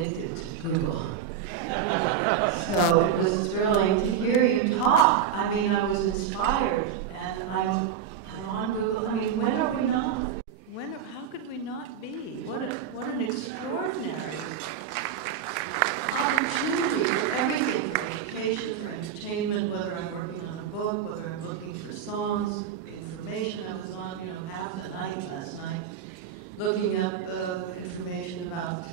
addicted to Google. So it was thrilling to hear you talk. I mean, I was inspired, and I'm on Google. I mean, when are we not? How could we not be? What an extraordinary opportunity for everything, for education, for entertainment, whether I'm working on a book, whether I'm looking for songs, information. I was on, half the night last night, looking up information about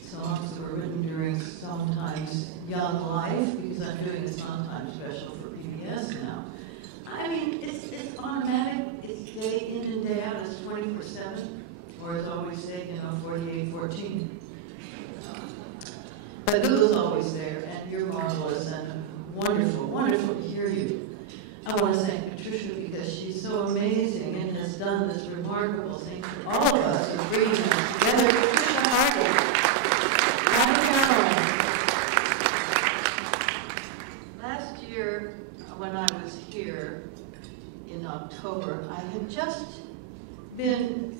songs that were written during Sondheim's young life, because I'm doing a Sondheim special for PBS now. I mean, it's automatic. It's day in and day out. It's 24/7, or as I always say, 48/14. But Google's always there, and you're marvelous and wonderful, wonderful to hear you. I want to thank Patricia because she's so amazing and has done this remarkable thing for all of us in bringing us together. Patricia Hardy. Last year, when I was here in October, I had just been,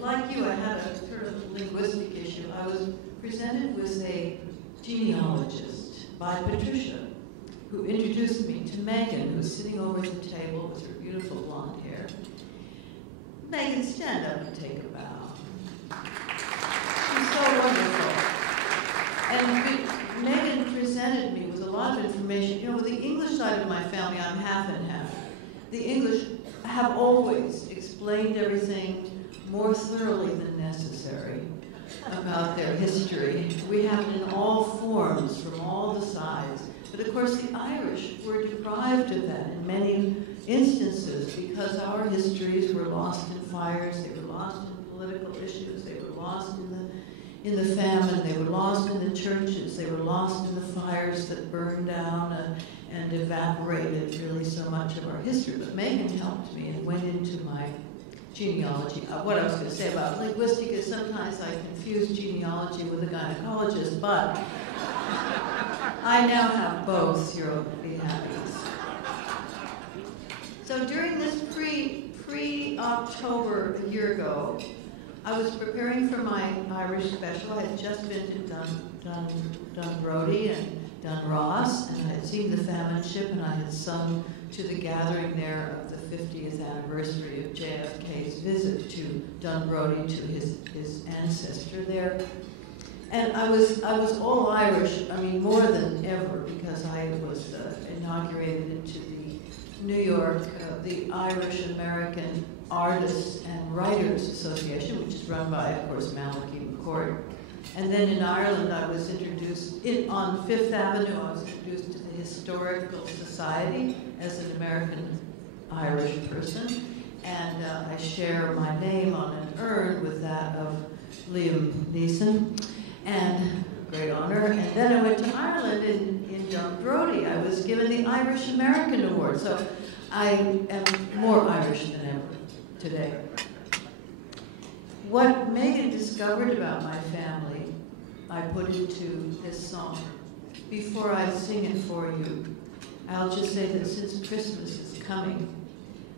like you, I had a sort of linguistic issue. I was presented with a genealogist by Patricia, who introduced me to Megan, who was sitting over at the table with her beautiful blonde hair. Megan, stand up and take a bow. She's so wonderful. And Megan presented me with a lot of information. With the English side of my family, I'm half and half. The English have always explained everything more thoroughly than necessary about their history. We have it in all forms, from all the sides. But of course, the Irish were deprived of that in many instances because our histories were lost in fires, they were lost in political issues, they were lost in the famine, they were lost in the churches, they were lost in the fires that burned down and evaporated really so much of our history. But Megan helped me and went into my genealogy. What I was going to say about linguistic is sometimes I confuse genealogy with a gynecologist, but I now have both. You'll be happy. So during this pre-October a year ago, I was preparing for my Irish special. I had just been to Dunbrody and Dunross, and I had seen the famine ship, and I had sung to the gathering there of the 50th anniversary of JFK's visit to Dunbrody, to his ancestor there. And I was all Irish, I mean, more than ever, because I was inaugurated into the New York, the Irish American Artists and Writers Association, which is run by, of course, Malachi McCord. And then in Ireland, I was introduced, on Fifth Avenue, I was introduced to the Historical Society as an American Irish person. And I share my name on an urn with that of Liam Neeson. And great honor. And then I went to Ireland in Dunbrody. I was given the Irish American Award. So I am more Irish than ever today. What Megan discovered about my family, I put into this song. Before I sing it for you, I'll just say that since Christmas is coming,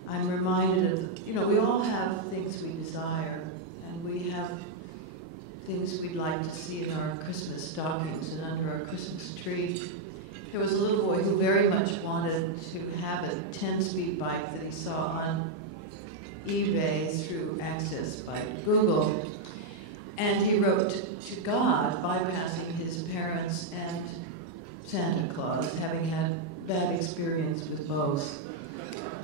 I'm reminded of, we all have things we desire, and we have things we'd like to see in our Christmas stockings and under our Christmas tree. There was a little boy who very much wanted to have a 10-speed bike that he saw on eBay through access by Google. And he wrote to God, bypassing his parents and Santa Claus, having had bad experience with both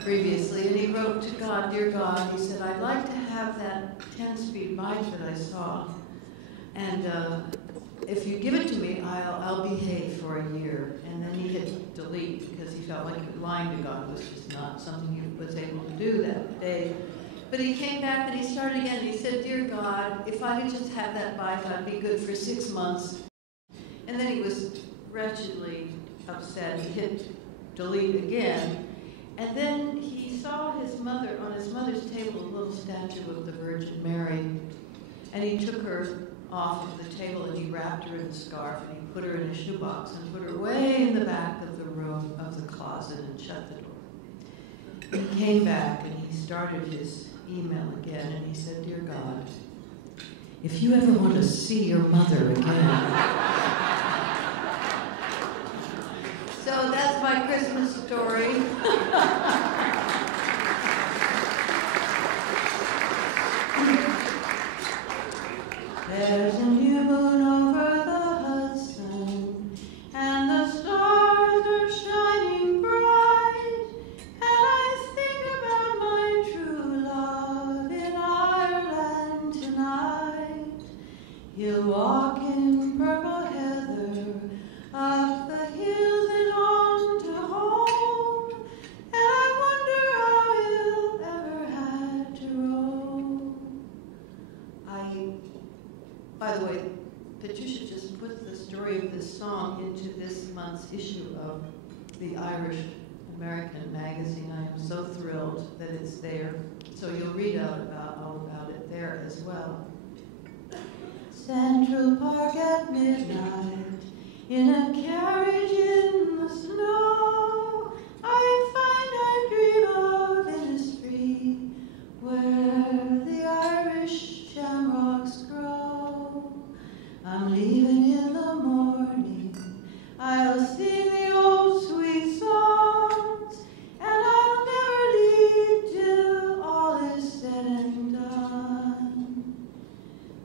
previously. And he wrote to God, "Dear God," he said, "I'd like to have that 10-speed bike that I saw. And if you give it to me, I'll behave for a year." And then he hit delete because he felt like lying to God was just not something he was able to do that day. But he came back and he started again. He said, "Dear God, if I could just have that bike, I'd be good for 6 months." And then he was wretchedly upset. He hit delete again. And then he saw his mother, on his mother's table, a little statue of the Virgin Mary. And he took her off of the table and he wrapped her in a scarf and he put her in a shoebox and put her way in the back of the room, of the closet, and shut the door. He came back and he started his email again and he said, "Dear God, if you ever want to see your mother again. So that's my Christmas story. There's a new moon over the Hudson, and the stars are shining bright, and I think about my true love in Ireland tonight. He'll walk in purple heather up the hills and on to home, and I wonder how he'll ever had to roam. By the way, Patricia just put the story of this song into this month's issue of the Irish American magazine. I am so thrilled that it's there. So you'll read all about it there as well. Central Park at midnight, in a carriage in the snow, I find I dream of industry, where the Irish shamrocks grow. I'm leaving in the morning, I'll sing the old sweet songs, and I'll never leave till all is said and done.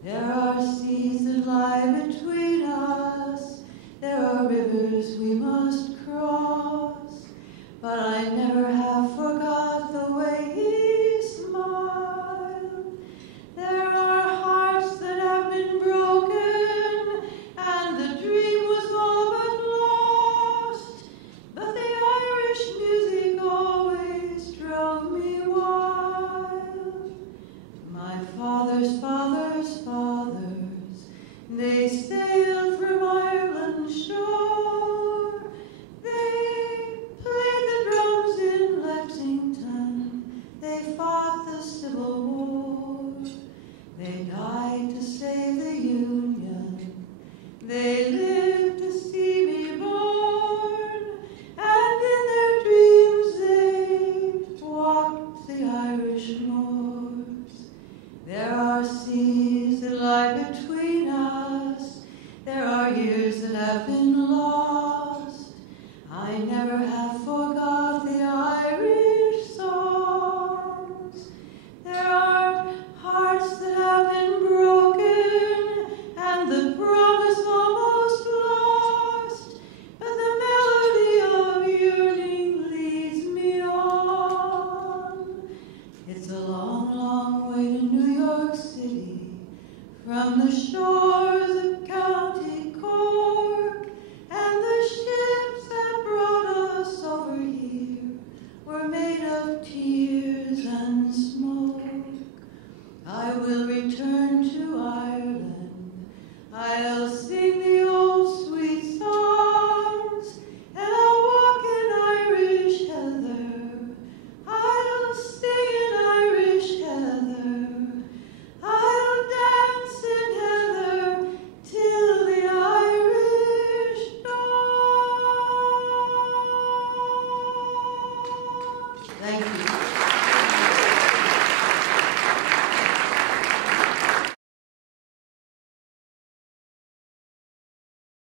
There are seas that lie between us, there are rivers we must cross, but I never have forgot the way he smiled. There are hearts that have been broken, and the dream was all but lost, but the Irish music always drove me wild. My father's father's fathers, they sailed from Ireland's shore. They played the drums in Lexington. They fought the Civil War. They died to save the Union. They lived to see me born. And in their dreams they walked the Irish moors. There are seas that lie between us. There are years that have been lost.